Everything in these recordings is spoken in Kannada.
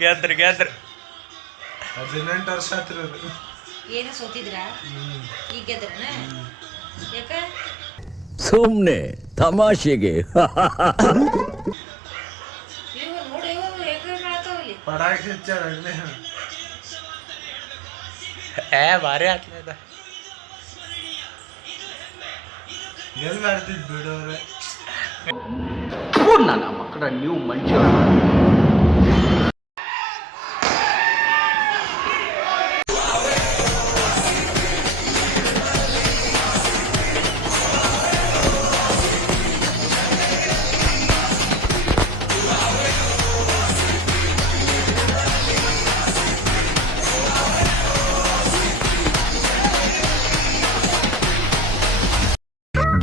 ಗೆದ್ರ 18 ವರ್ಷ ಆತ್ರಿ ಏನು ಸೋತಿದ್ರ ಈಗ ಗೆದ್ರನ ಯಾಕ ಸುಮ್ನೆ ತಮಾಷೆಗೆ ಇವ ನೋಡಿ ಇವ ಹೇಗ ಮಾಡ್ತಾವಲ್ಲಿ ಪಟಾಕಿ ಹಚ್ಚಾಡನೆ ಭಾರಿ ಆತ್ಲದ ಎಲ್ಲಿ ಮಾಡ್ತಿದ್ ಬಿಡೋರೆ ನನ್ನ ಮಕ್ಕಳ ನೀವು ಮನುಷ್ಯ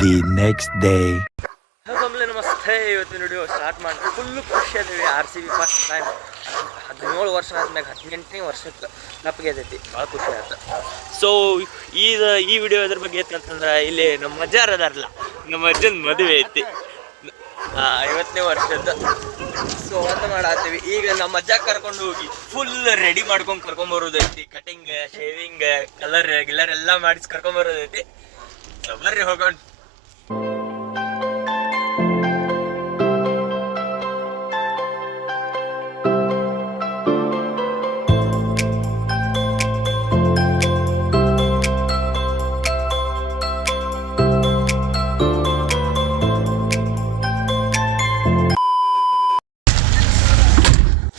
The next day. ನಮಸ್ತೆ. ಇವತ್ತಿನ ವಿಡಿಯೋ ಸ್ಟಾರ್ಟ್ ಮಾಡಿ ಫುಲ್ಲು ಖುಷಿ ಅದೀವಿ. RCB ಫಸ್ಟ್ ಟೈಮ್ 17 ವರ್ಷ ಆದ್ಮ್ಯಾಗ 18ನೇ ವರ್ಷಕ್ಕೆ ನಪ್ಪಿಗೆ ಐತೈತಿ. ಭಾಳ ಖುಷಿ ಆಯ್ತು. ಸೊ ಈ ವಿಡಿಯೋ ಅದ್ರ ಬಗ್ಗೆ ಐತಂತಂದ್ರೆ ಇಲ್ಲಿ ನಮ್ಮ ಅಜ್ಜಾರು ಅದಾರಲ್ಲ, ನಮ್ಮ ಅಜ್ಜನ ಮದುವೆ ಐತಿ 50ನೇ ವರ್ಷದ. ಸೊ ಅಂತ ಮಾಡತ್ತೀವಿ. ಈಗ ನಮ್ಮ ಅಜ್ಜ ಕರ್ಕೊಂಡು ಹೋಗಿ ಫುಲ್ ರೆಡಿ ಮಾಡ್ಕೊಂಡು ಕರ್ಕೊಂಬರೋದೈತಿ. ಕಟಿಂಗ್, ಶೇವಿಂಗ್, ಕಲರ್ ಗಿಲ್ಲರ್ ಎಲ್ಲ ಮಾಡಿಸಿ ಕರ್ಕೊಂಬರೋದೈತಿ. ಬರ್ರಿ ಹೋಗೋಣ.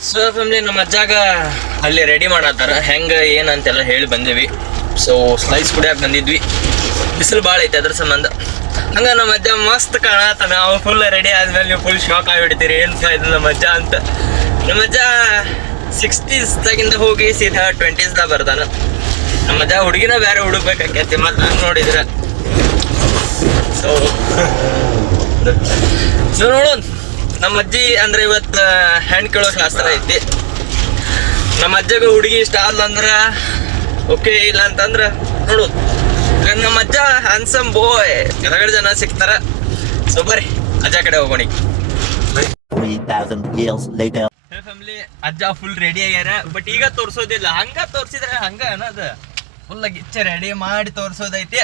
ಸೊ ಫ್ಯಾಮಿಲಿ, ನಮ್ಮ ಅಜ್ಜಾಗ ಅಲ್ಲಿ ರೆಡಿ ಮಾಡತ್ತಾರ. ಹೆಂಗೆ ಏನಂತೆಲ್ಲ ಹೇಳಿ ಬಂದೀವಿ. ಸೊ ಸ್ಲೈಸ್ ಕುಡಿಯಾಕೆ ಬಂದಿದ್ವಿ. ಬಿಸಿಲು ಭಾಳ ಐತೆ ಅದ್ರ ಸಂಬಂಧ. ಹಂಗೆ ನಮ್ಮ ಅಜ್ಜ ಮಸ್ತ್ ಕಾಣತ್ತಾನ. ನಾವು ಫುಲ್ ರೆಡಿ ಆದ್ಮೇಲೆ ನೀವು ಫುಲ್ ಶಾಕ್ ಆಗಿಬಿಡ್ತೀರಿ, ಏನು ಇದು ನಮ್ಮ ಅಜ್ಜ ಅಂತ. ನಮ್ಮ ಅಜ್ಜ 60ಸ್ದಾಗಿಂದ ಹೋಗಿ ಸೀದಾ 20ಸ್ದಾಗ ಬರ್ತಾನ. ನಮ್ಮ ಅಜ್ಜ ಹುಡುಗಿನ ಬೇರೆ ಹುಡುಕ್ಬೇಕಾಕೈತಿ ಮತ್ತು ಹಂಗೆ ನೋಡಿದ್ರೆ. ಸೊ ನೋಡೋಣ. ನಮ್ಮ ಅಜ್ಜಿ ಅಂದ್ರೆ ಇವತ್ತು ಹೆಣ್ಣು ಕೇಳೋ ಶಾಸ್ತ್ರ ಐತಿ. ನಮ್ಮ ಅಜ್ಜಗೆ ಹುಡುಗಿ ಇಷ್ಟ ಆದ್ಲಂದ್ರೆ ಓಕೆ, ಇಲ್ಲ ಅಂತಂದ್ರೆ ನೋಡು. ನಮ್ಮ ಅಜ್ಜ ಹ್ಯಾನ್ಸಮ್ ಬಾಯ್, ಕೆಳಗಡೆ ಜನ ಸಿಗ್ತಾರ. ಸೊ ಬರ್ರಿ ಅಜ್ಜ ಕಡೆ ಹೋಗೋಣ. ಫ್ಯಾಮಿಲಿ, ಅಜ್ಜ ಫುಲ್ ರೆಡಿ ಆಗ್ಯಾರ. ಬಟ್ ಈಗ ತೋರ್ಸೋದಿಲ್ಲ, ಹಂಗ ತೋರ್ಸಿದ್ರೆ ಹಂಗ ಅನ್ನೋದು ಫುಲ್ ಗಿಚ್ಚ ರೆಡಿ ಮಾಡಿ ತೋರ್ಸೋದೈತಿ.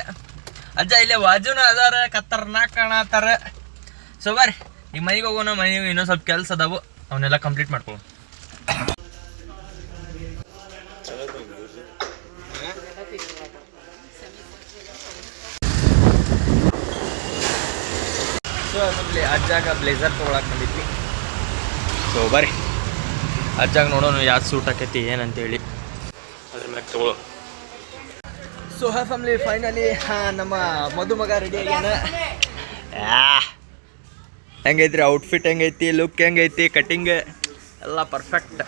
ಅಜ್ಜ ಇಲ್ಲೇ ವಾಜುನ ಅದಾರ, ಖತರ್ನಾಕ್ ಕಾಣತ್ತಾರ. ಸೊ ಬರ್ರಿ ಈಗ ಮನೆಗೆ ಹೋಗೋಣ. ಮನೆಗೆ ಇನ್ನೊಂದು ಸ್ವಲ್ಪ ಕೆಲಸ ಅದಾವು, ಅವನ್ನೆಲ್ಲ ಕಂಪ್ಲೀಟ್ ಮಾಡ್ಕೊಳ್ಳೋಣ. ಸೊ ಅಸೆಂಬ್ಲಿ ಅಜ್ಜಾಗ ಬ್ಲೇಸರ್ ತೊಗೊಳಕ್ಕೆ ಬಂದಿದ್ವಿ. ಸೊ ಬರ್ರಿ ಅಜ್ಜಾಗ ನೋಡೋಣ ಯಾವ್ದು ಸೂಟ್ ಆಕೈತಿ ಏನಂತೇಳಿ ಅದ್ರ ಮ್ಯಾಗ ತೊಗೊಳ್ಳೋ. ಸೊ ಫ್ಯಾಮಿಲಿ, ಫೈನಲಿ ನಮ್ಮ ಮದುಮಗ ರೆಡಿ ಆಗ್ಯಾನ. ಹೆಂಗೈತ್ರಿ ಔಟ್ಫಿಟ್, ಹೆಂಗೈತಿ ಲುಕ್, ಹೆಂಗೈತಿ ಕಟಿಂಗ್ ಎಲ್ಲ perfect.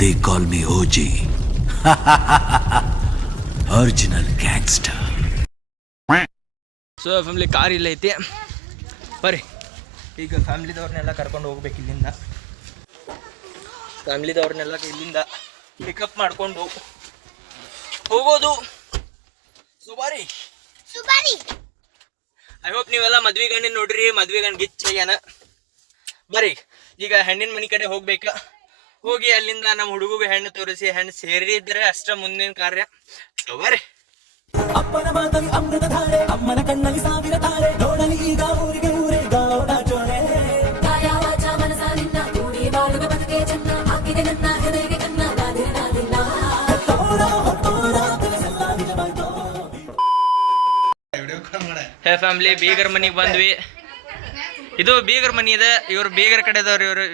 They call me OG. Original gangster. So family, car ಇಲ್ಲ ಐತಿ. ಬರ್ರಿ ಈಗ ಫ್ಯಾಮಿಲಿದವ್ರನ್ನೆಲ್ಲ ಕರ್ಕೊಂಡು ಹೋಗ್ಬೇಕು. ಇಲ್ಲಿಂದ ಫ್ಯಾಮಿಲಿದವ್ರನ್ನೆಲ್ಲ ಇಲ್ಲಿಂದ ಪಿಕಪ್ ಮಾಡ್ಕೊಂಡು ಹೋಗೋದು. ಸುಬಾರಿ ಐ ಹೋಪ್ ನೀವೆಲ್ಲ ಮದ್ವೆ ಗಂಡಿನ ನೋಡ್ರಿ. ಮದ್ವೆ ಗಂಡ ಗಿಚ್ಚಾಗ್ಯಾನ. ಬರ್ರಿ ಈಗ ಹೆಣ್ಣಿನ ಮನೆ ಕಡೆ ಹೋಗ್ಬೇಕ. ಹೋಗಿ ಅಲ್ಲಿಂದ ನಮ್ಮ ಹುಡುಗಿಗೆ ಹೆಣ್ಣು ತೋರಿಸಿ, ಹೆಣ್ಣು ಸೇರಿದ್ರೆ ಅಷ್ಟ ಮುಂದಿನ ಕಾರ್ಯ. ಸೊ ಬರ್ರಿ. ಅಪ್ಪನ ಮಾತಲ್ಲಿ ಅಮೃತ ಧಾರೆ, ಅಮ್ಮನ ಕಣ್ಣಲ್ಲಿ ಸಾವಿರ ತಾರೆ, ನೋಡಲಿ ಈಗ ಊರಿಗೆ ಊರೇ ಗೌಡ ಜೋಡೆ. ಕಾಯ ವಾಚ ಮನಸಾಲಿಂದ ಕೂಡಿ ಬಾಳುವ ಬದುಕೆ ಚೆನ್ನ, ಹಾಕಿದೆ ನನ್ನ ಹೃದಯಕ್ಕೆ ಕನ್ನ ಗಾದಿರನಾದಿಲ್ಲ. ಹೇ ಫ್ಯಾಮಿಲಿ, ಬೀಗರ್ ಮನಿಗೆ ಬಂದ್ವಿ. ಇದು ಬೀಗರ್ ಮನಿ ಇದೆ. ಇವ್ರು ಬೀಗರ್ ಕಡೆದವ್ರು. ಇವರು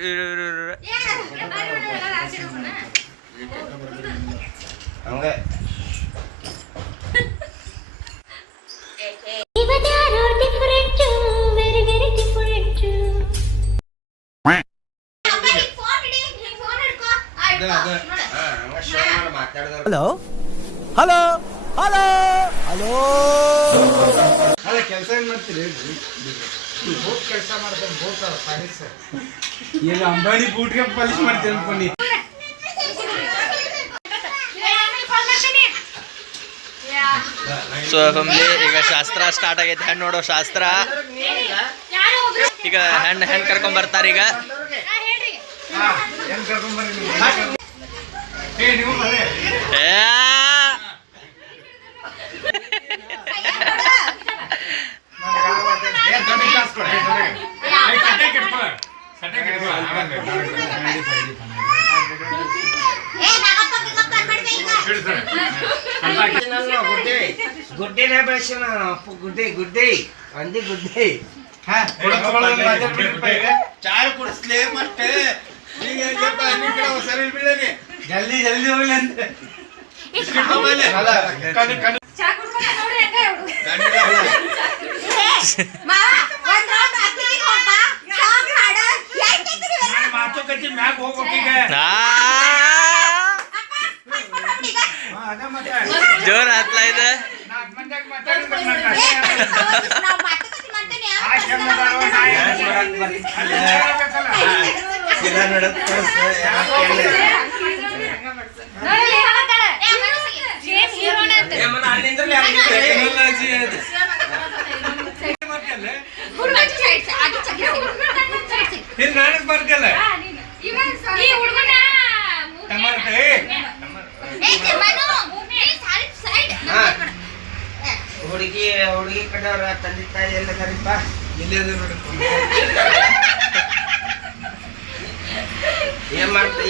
ಹಲೋ ಹಲೋ ಹಲೋ ಹಲೋ ಅಲ್ಲ ಕೆಲಸ ಏನು ಮಾಡ್ತೀರಿ? ಬೋಟ್ ಕೆಲಸ ಮಾಡ್ತಾರೆ. ಬೋಟ್ ಪಾಲಿಸ್ ಈಗ ಅಂಬಾನಿ ಬೂಟ್ಗೆ ಪಾಲಿಸ್ ಮಾಡ್ತೀರಿ ಅನ್ಕೊಂಡು. ಸೊ ಫ್ಯಾಮಿಲಿ, ಈಗ ಶಾಸ್ತ್ರ ಸ್ಟಾರ್ಟ್ ಆಗೈತೆ. ಹೆಣ್ಣು ನೋಡೋ ಶಾಸ್ತ್ರ. ಈಗ ಹೆಣ್ಣು ಕರ್ಕೊಂಡ್ ಬರ್ತಾರ. ಈಗ ಏನ್ ಕರ್ಕೊಂಬರ್ರಿ ನೀವು? ಏ ನೀವು ಬರ್ರಿ. ಏ ದೊಡ್ಡ ಗ್ಲಾಸ್ ಕೊಡು, ಏ ದೊಡ್ಡ. ಏ ಕಟ್ಟೆ ಕಿಟ್ಕೊ, ಕಟ್ಟೆ ಕಿಟ್ಕೊ. ಆಮೇಲೆ ಗುಡ್ಡೆನೇ ಬೆಳೆಸೋಣ ಅಪ್ಪು ಗುಡ್ಡೆ ಅಂದಿ ಗುಡ್ಡೆ ಚಾರು ಕುಡಿಸ್ಲೇ ಮತ್ತೆ ಈಗ ಸರಿ ಬೀಳನೆ ಜಲ್ದಿ ಜಲ್ದಿ ಹೋಗ್ಲಿ ಅಂತ ಚಾ ಕುಡ್ಕೊಂಡ ನೋಡ್ರಿ ಹೆಂಗ ಮಾತುಕತೆ ಮ್ಯಾಗ ಹೋಗ್ಬೇಕೀಗ ಜೋರ್ ಹತ್ಲ ಇದೆ. ಬರ್ಕಲ್ಲ ಹುಡುಗಿ ಕಡೆಯವ್ರ ತಂದೆ ತಾಯಿ ಎಲ್ಲ ಕರೀಪ ಇಲ್ಲೇ ನೋಡಿ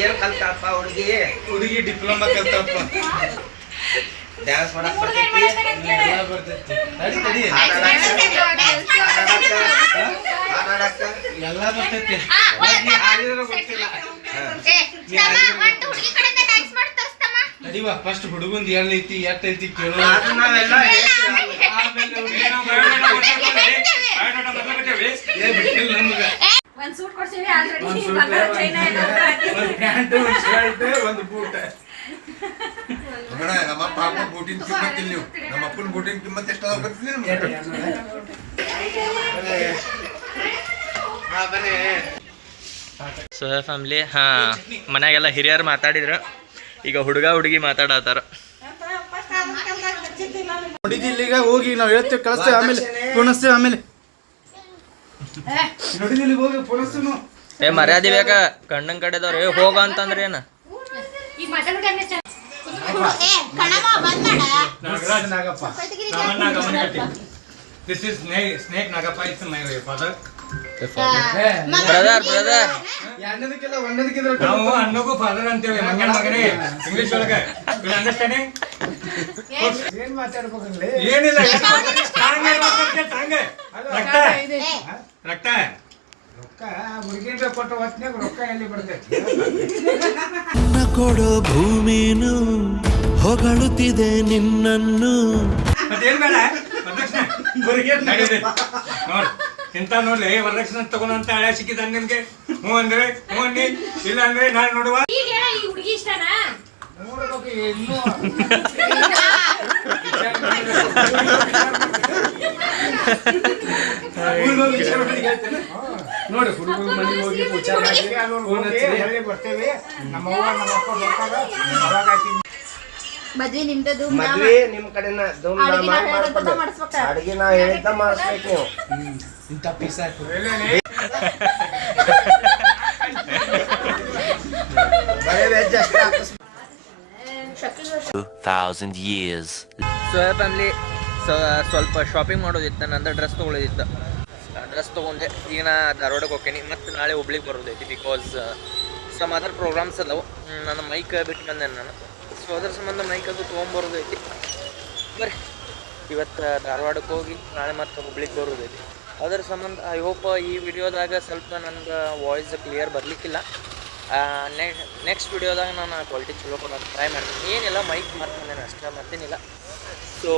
ಏನ್ ಕಲ್ತಪ್ಪ ಹುಡುಗಿ ಡಿಪ್ಲೊಮಾ ಕಲ್ತಪ್ಪ ಡ್ಯಾನ್ಸ್ ಮಾಡಕ್ ಬರ್ತೈತಿ ಎಲ್ಲ ಬರ್ತೈತಿ ತಡಿ ತಡಿ ಹಾಡಾಡಕ್ಕ ಎಲ್ಲ ಬರ್ತೈತಿ ಹಾಡಿದ್ರು ಗೊತ್ತಿಲ್ಲ ತಡಿವಾ ಫಸ್ಟ್ ಹುಡುಗಂದು ಎಲ್ಲೈತಿ ಎಟ್ಟೈತಿ ಕೇಳೋ ಅದು ನಾವೆಲ್ಲ ಒಂದ್ ಸೂಟ್ ಕೊಡ್ಸೀವಿ ಆಲ್ರೆಡಿ ಒಂದು ಬೂಟ ನಮ್ಮಪ್ಪ ಅಪ್ಪ ಬೂಟಿನ ಕಿಮ್ಮತ್ತಿಲ್ಲ ನೀವು ನಮ್ಮ ಅಪ್ಪನ ಬೂಟಿನ ಕಿಮ್ಮತ್ ಎಷ್ಟು ಅದಾವ ಗೊತ್ತಿಲ್ಲ ಸೊ ಫ್ಯಾಮಿಲಿ ಹಾಂ ಮನ್ಯಾಗೆಲ್ಲ ಹಿರಿಯರು ಮಾತಾಡಿದ್ರು. ಈಗ ಹುಡುಗ ಹುಡುಗಿ ಮಾತಾಡತ್ತಾರ. ನೋಡಿದಿ ಇಲ್ಲಿಗ ಹೋಗಿ ನಾವು ಹೇಳ್ತೇವೆ ಕಳಿಸ್ತೇವೆ ಆಮೇಲೆ ಪುನಸ್ತೇವೆ ಆಮೇಲೆ ನೋಡಿದಿ ಇಲ್ಲಿಗೆ ಹೋಗಿ ಪುನಸ್ತೇವೆ ನಾವು ಏ ಮರ್ಯಾದೆ ಬೇಕ ಗಂಡನ ಕಡೆದವ್ರು ಏ ಹೋಗ ಅಂತಂದ್ರೆ ಏನ ಈಗ ಮಾತಾಡೋಕೆ Nagaraj Nagappa this is snake Nagappa it's my father brother ಎರಡನೇದಕ್ಕೆಲ್ಲ ಒಂದನೇದಕ್ಕಿದ್ರೆ ನಾವು ಅನ್ನೋಗೂ ಫಾದರ್ ಅಂತೇವೆ ಮಂಗನ ಮಗನೇ ಇಂಗ್ಲಿಷ್ ಒಳಗೆ ಅಂಡರ್ಸ್ಟ್ಯಾಂಡಿಂಗ್ ಏನ್ ಮಾತಾಡ್ಬೇಕಂದ್ರೆ ಏನಿಲ್ಲ ರಕ್ತ ರಕ್ತ ರೊಕ್ಕ ಹುಡುಗಿಗೆ ಕೊಟ್ಟ ಹೊತ್ನಾಗ ರೊಕ್ಕ ಎಲ್ಲಿ ಬರ್ತೈತಿ ಕೊಡೋ ಭೂಮಿನು ಹೊಗಳುತ್ತಿದೆ ನಿನ್ನನ್ನು. ಮತ್ತೇನ್ ಬೇಡ ವರದಕ್ಷಿಣೆ ನೋಡ್ ಇಂತ ನೋಡ್ಲಿ ವರದಕ್ಷಿಣೆ ತಗೊಂಡಂತ ಹಳೆ ಸಿಕ್ಕಿದ ನಿಮ್ಗೆ ಹ್ಞೂ ಅಂದ್ರೆ ಹ್ಞೂ ಅನ್ನಿ ಇಲ್ಲ ಅಂದ್ರೆ ನಾನು ನೋಡುವ ಈಗ ಈ ಹುಡುಗಿ ಇಷ್ಟನಾ ನೋಡ್ಬೇಕು ಇನ್ನೂ ನೋಡಿ ಹುಡುಗರು ಮನೆಗೆ ಹೋಗಿ ವಿಚಾರ ಬರ್ತೇವೆ ನಮ್ಮವ್ವ ನಮ್ಮಪ್ಪ ಬರ್ತಾರ ಅವಾಗ ಮದ್ವೆ ನಿಮ್ದು ಮದ್ವೆ ನಿಮ್ ಕಡೆನ ಧೂಮ್ ಅಡಿಗೆ ನಾವ್ ಹೇಳಿದ್ದ ಮಾಡಿಸ್ಬೇಕು ನೀವು ಇಂಥ ಪೀಸ್ ಹಾಕು 2000 years. ಸೊ ಫ್ಯಾಮಿಲಿ ಸ್ವಲ್ಪ ಶಾಪಿಂಗ್ ಮಾಡೋದಿತ್ತು, ನಂದು ಡ್ರೆಸ್ ತೊಗೊಳೋದಿತ್ತು. ಡ್ರೆಸ್ ತೊಗೊಂಡೆ. ಈಗ ನಾ ಧಾರವಾಡಕ್ಕೆ ಹೋಗ್ತೀನಿ, ಮತ್ತು ನಾಳೆ ಹುಬ್ಳಿಗೆ ಬರೋದೈತಿ. ಬಿಕಾಸ್ ಸಮ್ ಅದರ್ ಪ್ರೋಗ್ರಾಮ್ಸ್ ಅದಾವು. ನನ್ನ ಮೈಕ್ ಬಿಟ್ಟು ಬಂದೆ ನಾನು. ಸೊ ಅದ್ರ ಸಂಬಂಧ ಮೈಕ್ ಅದು ತೊಗೊಂಬರೋದೈತಿ. ಬರ್ರಿ ಇವತ್ತು ಧಾರವಾಡಕ್ಕೆ ಹೋಗಿ ನಾಳೆ ಮತ್ತು ಹುಬ್ಳಿಗೆ ಬರೋದೈತಿ. ಅದರ ಸಂಬಂಧ ಐ ಹೋಪ್ ಈ ವಿಡಿಯೋದಾಗ ಸ್ವಲ್ಪ ನನಗೆ ವಾಯ್ಸ್ ಕ್ಲಿಯರ್ ಬರಲಿಕ್ಕಿಲ್ಲ. ನೆಕ್ಸ್ಟ್ ವಿಡಿಯೋದಾಗ ನಾನು ಕ್ವಾಲಿಟಿ ಚಲೋ ಕೊಡೋಕೆ ಟ್ರೈ ಮಾಡ್ತೀನಿ. ಏನಿಲ್ಲ, ಮೈಕ್ ಮಾಡ್ತೀನಿ ಅಷ್ಟೇ, ಮತ್ತೇನಿಲ್ಲ. ಸೊ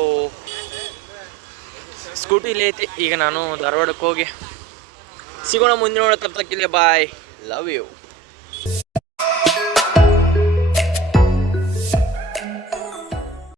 ಸ್ಕೂಟಿಲಿ ಐತಿ. ಈಗ ನಾನು ಧಾರವಾಡಕ್ಕೆ ಹೋಗಿ ಸಿಗೋಣ ಮುಂದಿನ ತಪ್ಪಕ್ಕಿಲ್ಲ. ಬಾಯ್, ಲವ್ ಯು.